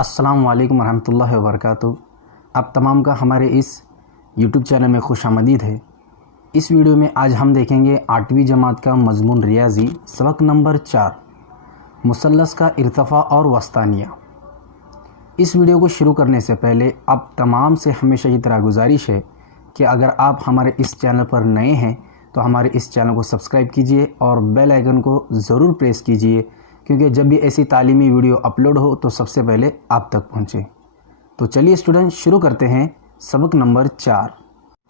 अस्सलाम वालेकुम रहमतुल्लाहि व बरकातुहू। आप तमाम का हमारे इस यूट्यूब चैनल में खुशामदीद है। इस वीडियो में आज हम देखेंगे 8वीं जमात का मज़मून रियाज़ी सबक नंबर 4 मुसल्लस का इर्तफ़ा और वस्तानिया। इस वीडियो को शुरू करने से पहले आप तमाम से हमेशा की तरह गुजारिश है कि अगर आप हमारे इस चैनल पर नए हैं तो हमारे इस चैनल को सब्सक्राइब कीजिए और बेल आइकन को ज़रूर प्रेस कीजिए, क्योंकि जब भी ऐसी तालीमी वीडियो अपलोड हो तो सबसे पहले आप तक पहुंचे। तो चलिए स्टूडेंट शुरू करते हैं सबक नंबर 4।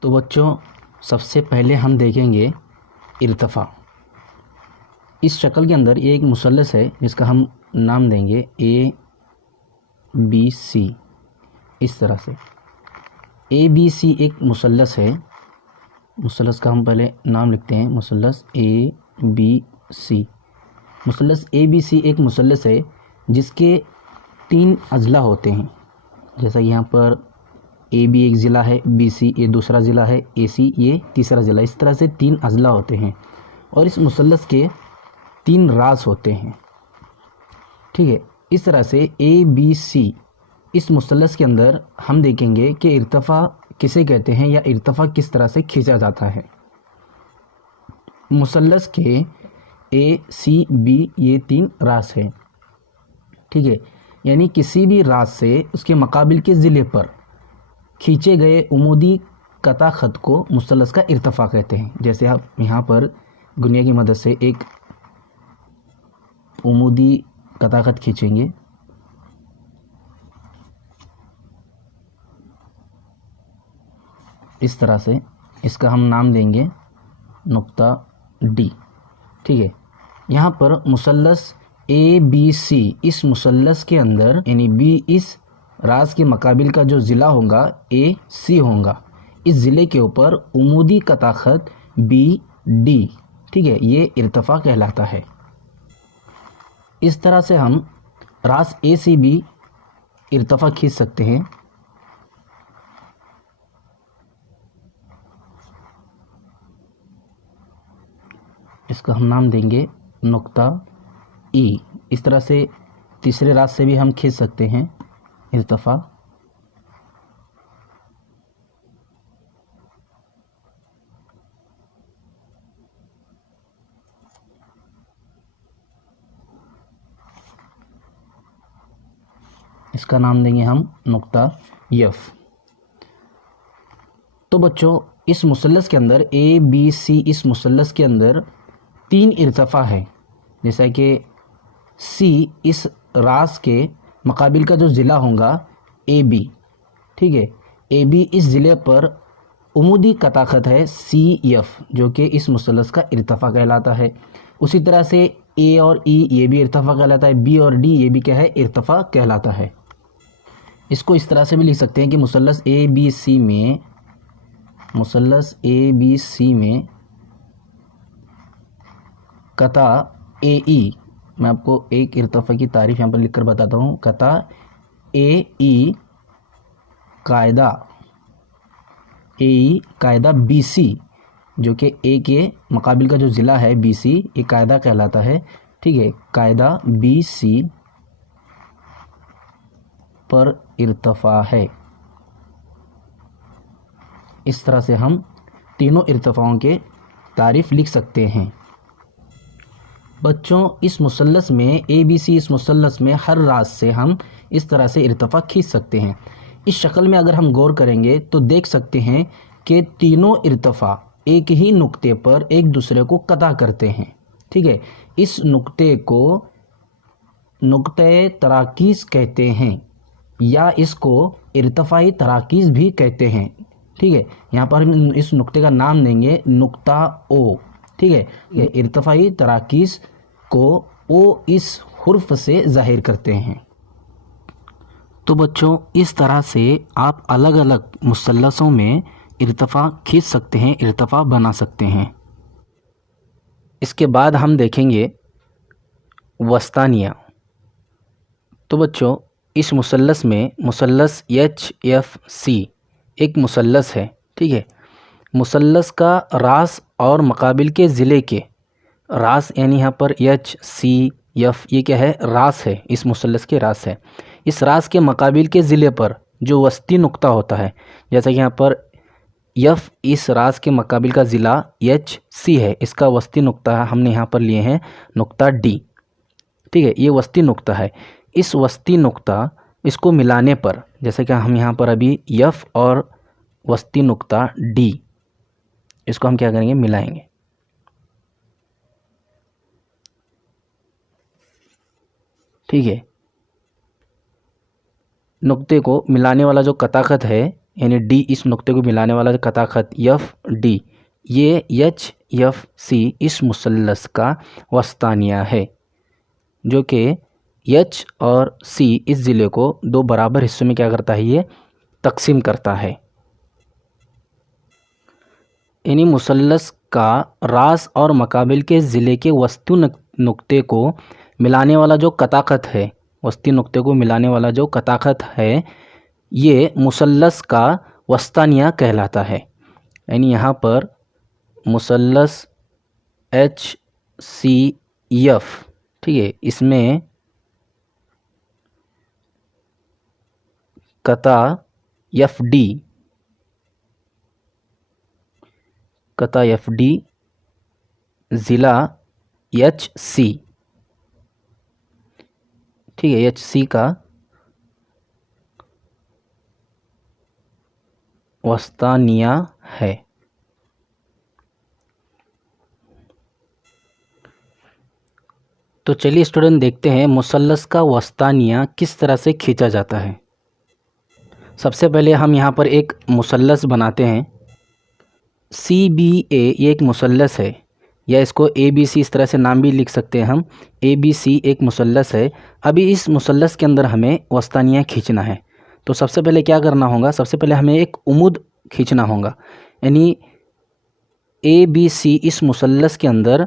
तो बच्चों सबसे पहले हम देखेंगे इर्तफ़ा। इस शक्ल के अंदर ये एक मुसल्लस है जिसका हम नाम देंगे ABC। इस तरह से ABC एक मुसल्लस है। मुसल्लस का हम पहले नाम लिखते हैं, मुसल्लस ABC। मुसल्लस ABC एक मुसल्लस है जिसके 3 अज़ला होते हैं। जैसा यहाँ पर AB एक ज़िला है, BC ये दूसरा ज़िला है, AC ये तीसरा ज़िला। इस तरह से 3 अज़ला होते हैं और इस मुसल्लस के 3 राज़ होते हैं। ठीक है, इस तरह से ABC इस मुसल्लस के अंदर हम देखेंगे कि इर्तफ़ा किसे कहते हैं या इर्तफ़ा किस तरह से खींचा जाता है। मुसल्लस के ACB ये 3 रास हैं। ठीक है, यानी किसी भी रास से उसके मुकाबिल के ज़िले पर खींचे गए उमूदी कता ख़त को मुसल्लस का इर्तफ़ा कहते हैं। जैसे आप यहाँ पर गुनिया की मदद से एक उमूदी कता ख़त खींचेंगे, इस तरह से इसका हम नाम देंगे नुक्ता D। ठीक है, यहाँ पर मुसल्लस ABC इस मुसल्लस के अंदर यानी B इस राज के मुकाबिल का जो ज़िला होगा AC होगा। इस ज़िले के ऊपर उमूदी कता ख़त BD, ठीक है, ये इर्तफ़ा कहलाता है। इस तरह से हम रास A से भी इर्तफ़ा खींच सकते हैं। इसका हम नाम देंगे नुक्ता E। इस तरह से तीसरे राज से भी हम खींच सकते हैं इर्तफ़ा। इसका नाम देंगे हम नुक्ता F। तो बच्चों इस मुसल्लस के अंदर ABC इस मुसल्लस के अंदर 3 इर्तफ़ा है। जैसा कि C इस रास के मुकाबिल का जो ज़िला होगा AB, ठीक है, AB इस ज़िले पर उमूदी कता ख़त है CF जो कि इस मुसल्लस का इर्तफ़ा कहलाता है। उसी तरह से A और E ये भी इर्तफ़ा कहलाता है, B और D ये भी क्या है, इर्तफ़ा कहलाता है। इसको इस तरह से भी लिख सकते हैं कि मुसल्लस ABC में कता AE, मैं आपको एक इर्तफ़ा की तारीफ़ यहाँ पर लिखकर बताता हूँ। कता AE कायदा BC जो कि A के मुकाबिल का जो ज़िला है BC ये कायदा कहलाता है। ठीक है, कायदा BC पर इर्तफ़ा है। इस तरह से हम तीनों इर्तफ़ाओं के तारीफ़ लिख सकते हैं। बच्चों इस मुसल्लस में ABC इस मुसल्लस में हर राज से हम इस तरह से इर्तफ़ा खींच सकते हैं। इस शक्ल में अगर हम गौर करेंगे तो देख सकते हैं कि तीनों इर्तफ़ा एक ही नुक्ते पर एक दूसरे को कता करते हैं। ठीक है, इस नुक्ते को नुक्ते तराकीज़ कहते हैं या इसको इर्तफ़ाई तराकीज़ भी कहते हैं। ठीक है, यहाँ पर हम इस नुक्ते का नाम देंगे नुक्ता O। ठीक है, ये इर्तफ़ाई तराकीज़ को O इस हुर्फ से ज़ाहिर करते हैं। तो बच्चों इस तरह से आप अलग अलग मुसल्लसों में इर्तफ़ा खींच सकते हैं, इर्तफ़ा बना सकते हैं। इसके बाद हम देखेंगे वस्तानिया। तो बच्चों इस मुसल्लस में मुसल्लस HFC एक मुसल्लस है। ठीक है, मुसल्लस का रास और मुकाबिल के ज़िले के रास यानी यहाँ पर HC यफ, ये क्या है, रास है, इस मुसल्लस के रास है। इस रास के मकाबिल के ज़िले पर जो वस्ती नुक्ता होता है, जैसा कि यहाँ पर यफ इस रास के मकाबिल का ज़िला एच सी है, इसका वस्ती नुक्ता हमने यहाँ पर लिए हैं नुक्ता डी। ठीक है, ये वस्ती नुक्ता है। इस वस्ती नुक्ता इसको मिलाने पर, जैसे कि हम यहाँ पर अभी यफ और वस्ती नुक्ता डी, इसको हम क्या करेंगे, मिलाएंगे। ठीक है, नुक्ते को मिलाने वाला जो कताखत है, यानी डी, इस नुक्ते को मिलाने वाला जो कताखत यफ डी, ये एच एफ सी इस मुसल्लस का वस्तानिया है, जो कि एच और सी इस ज़िले को दो बराबर हिस्सों में क्या करता है, ये तकसीम करता है। यानी मुसल्लस का रास और मकाबिल के ज़िले के वस्तु नुक्ते को मिलाने वाला जो कताखत है, वस्ती नुक्ते को मिलाने वाला जो कताखत है, ये मुसल्लस का वस्तानिया कहलाता है। यानी यहाँ पर मुसल्लस एच सी एफ, ठीक है, इसमें कता एफ डी, कता एफ डी, ज़िला एच सी, ठीक है, एच सी का वस्तानिया है। तो चलिए स्टूडेंट देखते हैं मुसल्लस का वस्तानिया किस तरह से खींचा जाता है। सबसे पहले हम यहाँ पर एक मुसल्लस बनाते हैं, सी बी ए, ये एक मुसल्लस है, या इसको ए बी सी इस तरह से नाम भी लिख सकते हैं हम। ए बी सी एक मुसल्लस है। अभी इस मुसल्लस के अंदर हमें वस्तानिया खींचना है। तो सबसे पहले क्या करना होगा, सबसे पहले हमें एक उमुद खींचना होगा। यानी ए बी सी इस मुसल्लस के अंदर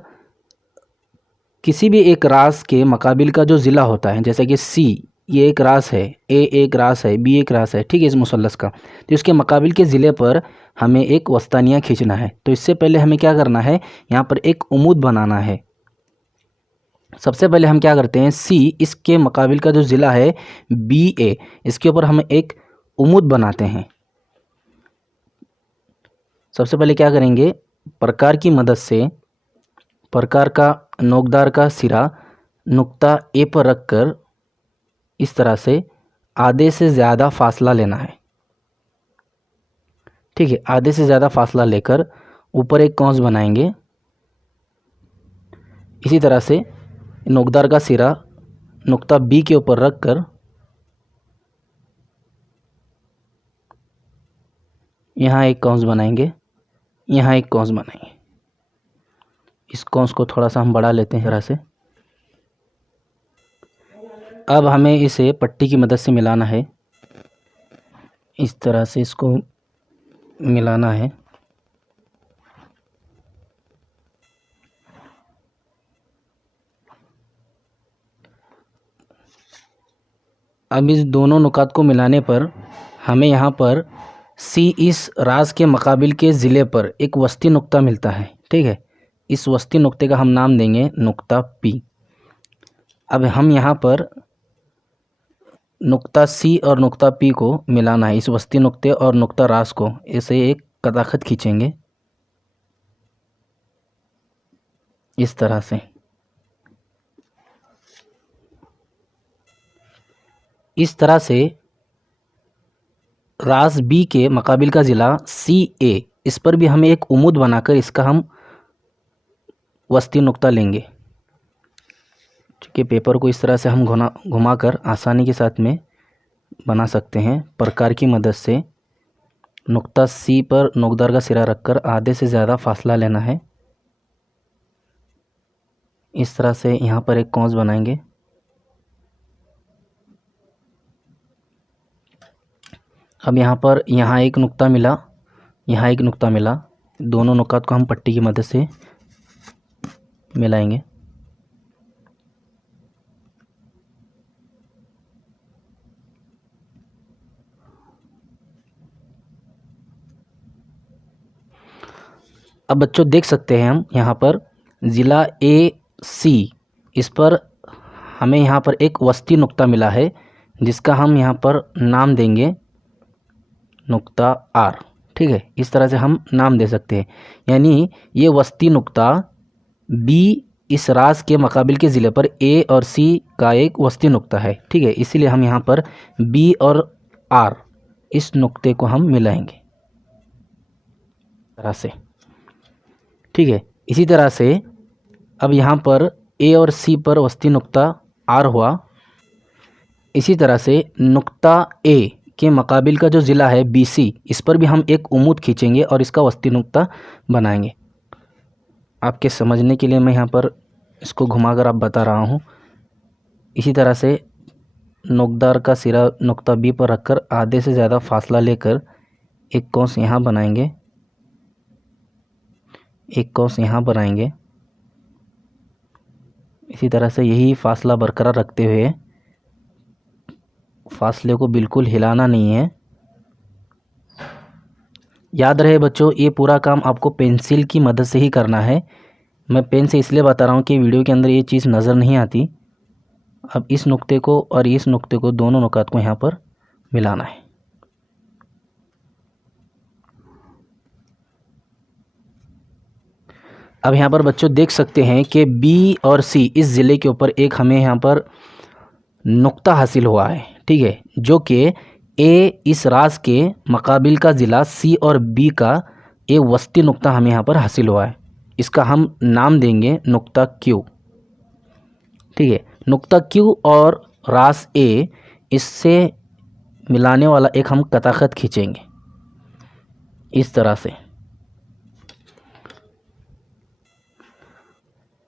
किसी भी एक रास के मकाबिल का जो ज़िला होता है, जैसे कि सी, ये एक रास है, ए एक रास है, बी एक रास है, ठीक है, इस मुसल्लस का, तो इसके मकाबिल के ज़िले पर हमें एक वस्तानिया खींचना है। तो इससे पहले हमें क्या करना है, यहाँ पर एक उमुद बनाना है। सबसे पहले हम क्या करते हैं, सी, इसके मकाबिल का जो ज़िला है बी ए, इसके ऊपर हम एक उमुद बनाते हैं। सबसे पहले क्या करेंगे, प्रकार की मदद से प्रकार का नोकदार का सिरा नुक्ता ए पर रखकर इस तरह से आधे से ज़्यादा फासला लेना है। ठीक है, आधे से ज़्यादा फासला लेकर ऊपर एक कौंस बनाएंगे। इसी तरह से नोकदार का सिरा नुक्ता बी के ऊपर रखकर यहाँ एक कौंस बनाएंगे, यहाँ एक कौंस बनाएंगे। इस कौंस को थोड़ा सा हम बढ़ा लेते हैं तरह से। अब हमें इसे पट्टी की मदद से मिलाना है, इस तरह से इसको मिलाना है। अब इस दोनों नुकात को मिलाने पर हमें यहाँ पर सी, इस राज के मकाबिल के ज़िले पर एक वस्ती नुक्ता मिलता है। ठीक है, इस वस्ती नुक्ते का हम नाम देंगे नुक्ता पी। अब हम यहाँ पर नुक्ता सी और नुक्ता पी को मिलाना है, इस वस्ती नुक्ते और नुक्ता रास को, इसे एक कताखत खींचेंगे इस तरह से। इस तरह से रास बी के मकाबिल का ज़िला सी ए, इस पर भी हमें एक उमुद बनाकर इसका हम वस्ती नुक्ता लेंगे। कि पेपर को इस तरह से हम घुमाकर आसानी के साथ में बना सकते हैं। प्रकार की मदद से नुक्ता सी पर नोकदार का सिरा रखकर आधे से ज़्यादा फासला लेना है। इस तरह से यहाँ पर एक कौंस बनाएंगे। अब यहाँ एक नुक्ता मिला, यहाँ एक नुक्ता मिला, दोनों नुकात को हम पट्टी की मदद से मिलाएंगे। अब बच्चों देख सकते हैं हम यहाँ पर ज़िला ए सी, इस पर हमें यहाँ पर एक वस्ती नुक्ता मिला है जिसका हम यहाँ पर नाम देंगे नुक्ता आर। ठीक है, इस तरह से हम नाम दे सकते हैं। यानी ये वस्ती नुक्ता बी इस राज के मुकाबिल के ज़िले पर ए और सी का एक वस्ती नुक्ता है। ठीक है, इसीलिए हम यहाँ पर बी और आर इस नुक्ते को हम मिलाएंगे तरह से। ठीक है, इसी तरह से अब यहाँ पर ए और सी पर वस्ती नुक्ता आर हुआ। इसी तरह से नुक्ता ए के मुकाबिल का जो ज़िला है बी सी, इस पर भी हम एक उम्मूद खींचेंगे और इसका वस्ती नुक्ता बनाएंगे। आपके समझने के लिए मैं यहाँ पर इसको घुमाकर आप बता रहा हूँ। इसी तरह से नोकदार का सिरा नुक्ता बी पर रखकर आधे से ज़्यादा फासला लेकर एक कौंस यहाँ बनाएंगे, एक कौंस यहाँ बनाएंगे। इसी तरह से यही फासला बरकरार रखते हुए फासले को बिल्कुल हिलाना नहीं है। याद रहे बच्चों, ये पूरा काम आपको पेंसिल की मदद से ही करना है। मैं पेन से इसलिए बता रहा हूँ कि वीडियो के अंदर ये चीज़ नज़र नहीं आती। अब इस नुक्ते को और इस नुक्ते को, दोनों नुकात को यहाँ पर मिलाना है। अब यहाँ पर बच्चों देख सकते हैं कि बी और सी इस ज़िले के ऊपर एक हमें यहाँ पर नुक्ता हासिल हुआ है। ठीक है, जो कि ए इस राज के मुकाबिल का ज़िला सी और बी का एक वस्ती नुक्ता हमें यहाँ पर हासिल हुआ है। इसका हम नाम देंगे नुक्ता क्यू। ठीक है, नुक्ता क्यू और रास ए, इससे मिलाने वाला एक हम कताखत खींचेंगे इस तरह से।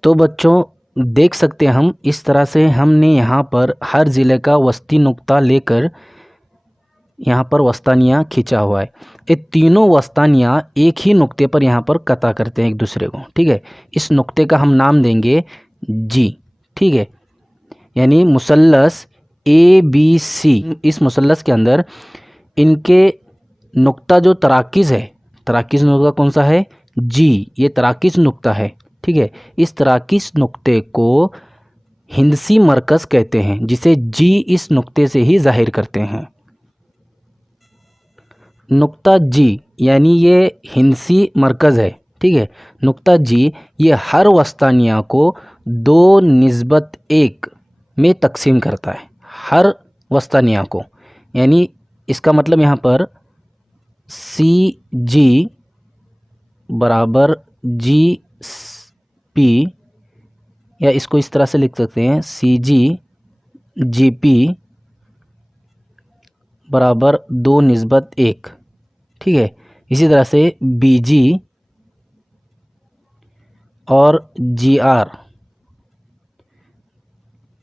तो बच्चों देख सकते हैं हम इस तरह से हमने यहाँ पर हर ज़िले का वस्ती नुक्ता लेकर यहाँ पर वस्तानियाँ खींचा हुआ है। ये तीनों वस्तानियाँ एक ही नुक्ते पर यहाँ पर कता करते हैं एक दूसरे को। ठीक है, इस नुक्ते का हम नाम देंगे जी। ठीक है, यानी मुसल्लस ए बी सी, इस मुसल्लस के अंदर इनके नुक्ता जो तराकीज़ है, तराकीज़ नुक्ता कौन सा है? जी, ये तराकीज़ नुक्ता है। ठीक है, इस तराकीज़ नुक्ते को हिंदसी मरकज़ कहते हैं, जिसे जी इस नुक्ते से ही जाहिर करते हैं। नुक्ता जी यानी ये हिंदसी मरकज़ है। ठीक है, नुक्ता जी ये हर वस्तानिया को 2:1 में तकसीम करता है, हर वस्तानिया को। यानी इसका मतलब यहाँ पर सी जी बराबर जी पी, या इसको इस तरह से लिख सकते हैं सी जी जी पी बराबर 2:1। ठीक है, इसी तरह से बी जी और जी आर,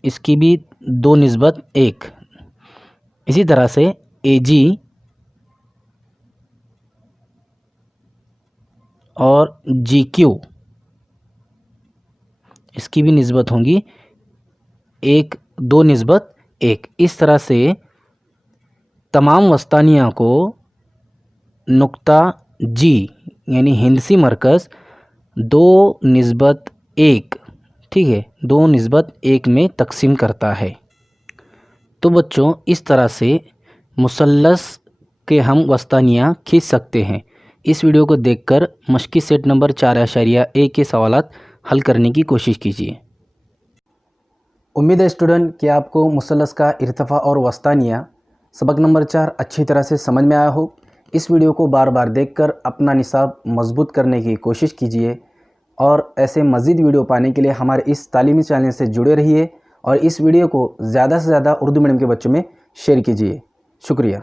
इसकी भी 2:1। इसी तरह से ए जी और जी क्यू, इसकी भी निस्बत होंगी 2:1। इस तरह से तमाम वस्तानिया को नुक्ता जी यानी हिंदसी मरकज़ 2:1, ठीक है, 2:1 में तकसीम करता है। तो बच्चों इस तरह से मुसल्लस के हम वस्तानियाँ खींच सकते हैं। इस वीडियो को देखकर मश्की सेट नंबर 4.1 के सवालात हल करने की कोशिश कीजिए। उम्मीद है स्टूडेंट कि आपको मुसल्लस का इर्तिफ़ा और वस्तानिया सबक नंबर 4 अच्छी तरह से समझ में आया हो। इस वीडियो को बार बार देखकर अपना निसाब मजबूत करने की कोशिश कीजिए और ऐसे मज़ीद वीडियो पाने के लिए हमारे इस तालीमी चैनल से जुड़े रहिए और इस वीडियो को ज़्यादा से ज़्यादा उर्दू मीडियम के बच्चों में शेयर कीजिए। शुक्रिया।